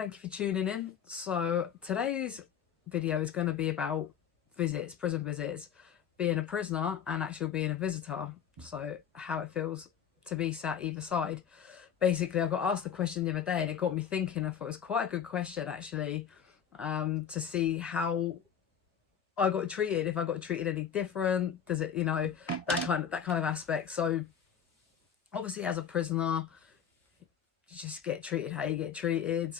thank you for tuning in. So today's video is going to be about visits, prison visits, being a prisoner and actually being a visitor. So how it feels to be sat either side. Basically, I got asked the question the other day and it got me thinking. I thought it was quite a good question actually, to see how I got treated, if I got treated any different, does it, that kind of aspect. So obviously as a prisoner, you just get treated how you get treated.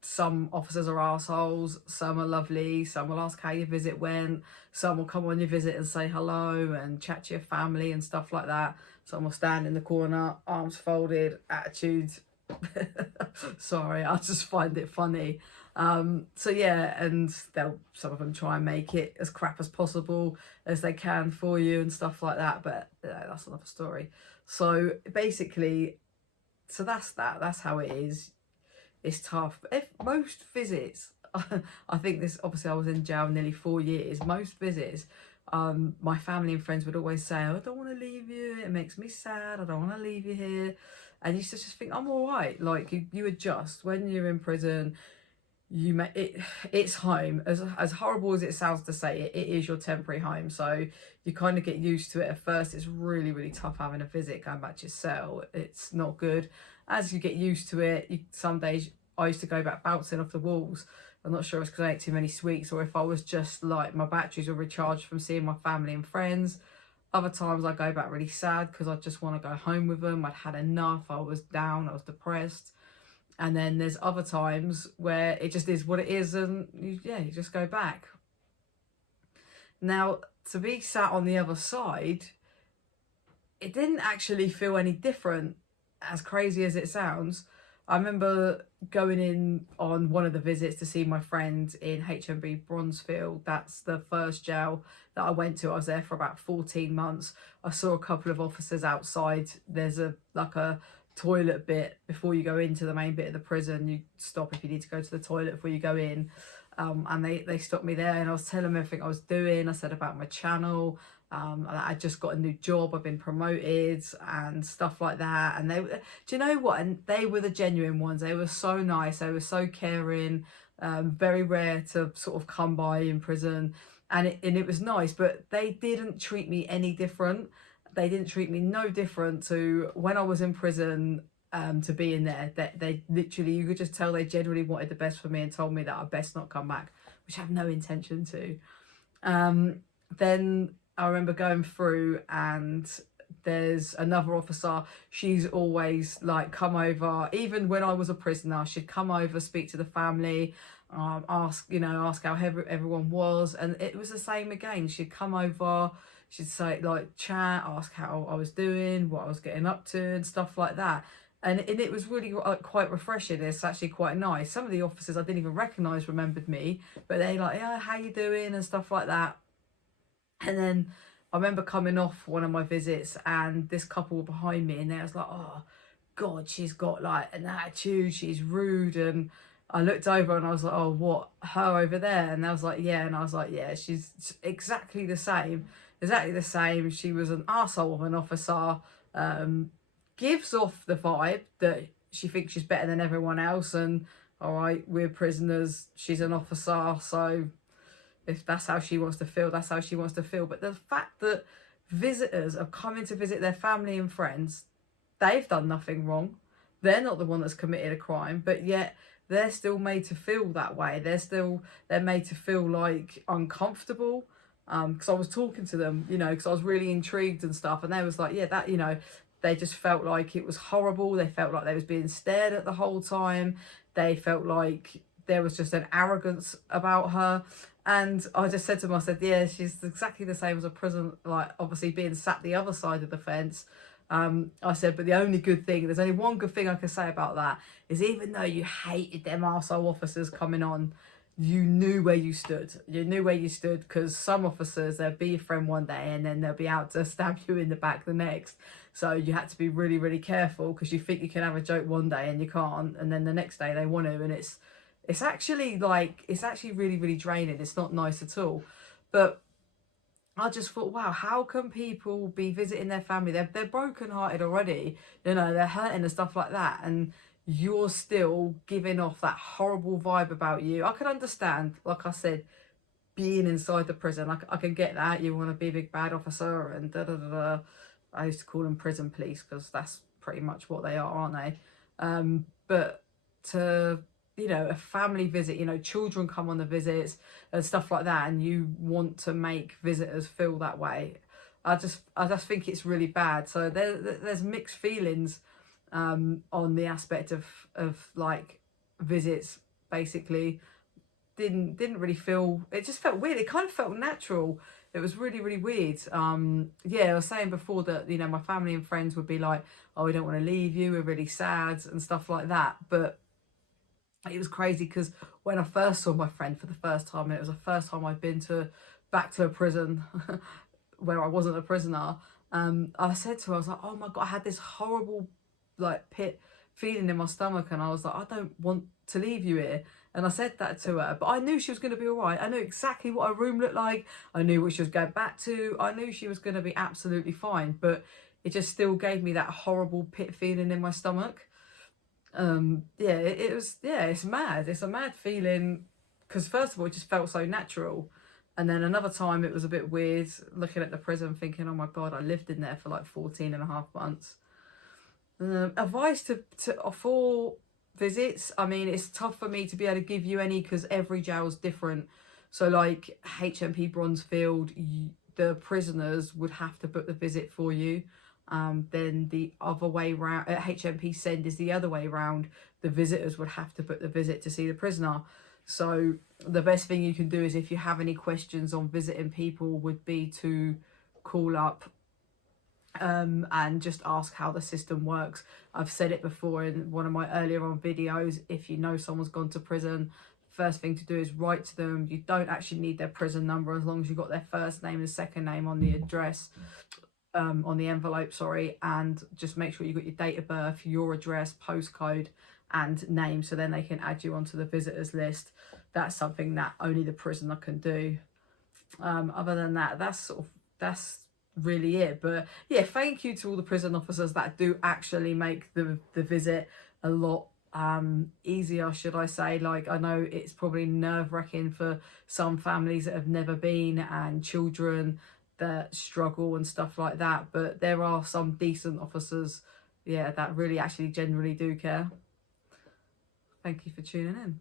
Some officers are assholes, some are lovely, some will ask how your visit went, some will come on your visit and say hello and chat to your family and stuff like that. Some will stand in the corner, arms folded, attitude. Sorry, I just find it funny. So yeah, and some of them try and make it as crap as possible as they can for you and stuff like that, but that's another story. So basically, that's how it is. It's tough. If most visits, I think this, obviously I was in jail nearly 4 years. Most visits, my family and friends would always say, "Oh, I don't want to leave you. It makes me sad. I don't want to leave you here." And you just think, I'm all right. Like you adjust when you're in prison. It's home. As horrible as it sounds to say it, it is your temporary home. So you kind of get used to it. At first it's really, really tough having a visit, going back to your cell. It's not good. As you get used to it, some days I used to go back bouncing off the walls. I'm not sure if it's because I ate too many sweets or if I was just like, my batteries were recharged from seeing my family and friends. Other times I go back really sad because I just want to go home with them. I'd had enough. I was down. I was depressed. And then there's other times where it just is what it is, and you just go back. Now, to be sat on the other side, it didn't actually feel any different, as crazy as it sounds. I remember going in on one of the visits to see my friend in HMP Bronzefield. That's the first jail that I went to. I was there for about 14 months. I saw a couple of officers outside. There's a toilet bit before you go into the main bit of the prison. You stop if you need to go to the toilet before you go in. And they stopped me there, and I was telling them everything I was doing. I said about my channel. I just got a new job, I've been promoted and stuff like that. And do you know what? And they were the genuine ones. They were so nice. They were so caring. Very rare to sort of come by in prison. And it was nice, but they didn't treat me any different. They didn't treat me no different to when I was in prison, to be in there. They literally, you could just tell they genuinely wanted the best for me and told me that I best not come back, which I have no intention to. Then I remember going through, and there's another officer. She's always like come over, even when I was a prisoner, she'd come over, speak to the family, ask how everyone was. And it was the same again. She'd come over, she'd say, like, chat, ask how I was doing, what I was getting up to and stuff like that. And it was really quite refreshing. It's actually quite nice. Some of the officers I didn't even recognise remembered me, but they like, "Yeah, how you doing?" and stuff like that. And then I remember coming off one of my visits and this couple were behind me, and they was like, "Oh God, she's got like an attitude, she's rude." And I looked over and I was like, "Oh, what, her over there?" And I was like, "Yeah." And I was like, "Yeah, she's exactly the same. Exactly the same. She was an arsehole of an officer. Gives off the vibe that she thinks she's better than everyone else. And all right, we're prisoners. She's an officer, so if that's how she wants to feel, that's how she wants to feel." But the fact that visitors are coming to visit their family and friends, they've done nothing wrong. They're not the one that's committed a crime, but yet they're still made to feel that way. They're made to feel like uncomfortable. Because I was talking to them, because I was really intrigued and stuff, and they was like, yeah, that, they just felt like it was horrible. They felt like they was being stared at the whole time. They felt like there was just an arrogance about her. And I just said to them, I said, yeah, she's exactly the same as a prison, like obviously being sat the other side of the fence. I said, but the only good thing, there's only one good thing I can say about that, is even though you hated them arsehole officers coming on, you knew where you stood. You knew where you stood, because some officers, they'll be your friend one day and then they'll be out to stab you in the back the next. So you had to be really, really careful, because you think you can have a joke one day and you can't, and then the next day they want to, and it's actually really, really draining. It's not nice at all. But I just thought, wow, how can people be visiting their family? They're brokenhearted already, they're hurting and stuff like that, and you're still giving off that horrible vibe about you. I can understand, like I said, being inside the prison. I can get that. You want to be a big bad officer and da da da da. I used to call them prison police because that's pretty much what they are, aren't they? But to, you know, a family visit, you know, children come on the visits and stuff like that, and you want to make visitors feel that way. I just think it's really bad. So there's mixed feelings on the aspect of like visits. Basically, didn't really feel, it just felt weird. It kind of felt natural. It was really, really weird. Yeah, I was saying before that, you know, my family and friends would be like, oh, we don't want to leave you, we're really sad and stuff like that. But it was crazy because when I first saw my friend for the first time, and it was the first time I'd been back to a prison where I wasn't a prisoner. I said to her, I was like, oh my God, I had this horrible like pit feeling in my stomach, and I was like, I don't want to leave you here. And I said that to her, but I knew she was going to be all right. I knew exactly what her room looked like. I knew what she was going back to. I knew she was going to be absolutely fine, but it just still gave me that horrible pit feeling in my stomach. Yeah, it was, yeah, it's mad. It's a mad feeling because first of all, it just felt so natural. And then another time it was a bit weird looking at the prison thinking, oh my God, I lived in there for like 14 and a half months. Advice for visits. I mean, it's tough for me to be able to give you any because every jail's different. So like HMP Bronzefield, the prisoners would have to book the visit for you. Then the other way round at HMP Send is the other way round. The visitors would have to book the visit to see the prisoner. So the best thing you can do is if you have any questions on visiting people would be to call up and just ask how the system works. I've said it before in one of my earlier on videos. If you know someone's gone to prison, first thing to do is write to them. You don't actually need their prison number as long as you've got their first name and second name on the address, on the envelope, sorry, and just make sure you've got your date of birth, your address, postcode and name, so then they can add you onto the visitors list. That's something that only the prisoner can do. Other than that, that's really it. But yeah, thank you to all the prison officers that do actually make the visit a lot easier, should I say. Like, I know it's probably nerve-wracking for some families that have never been and children that struggle and stuff like that, but there are some decent officers, yeah, that really actually genuinely do care. Thank you for tuning in.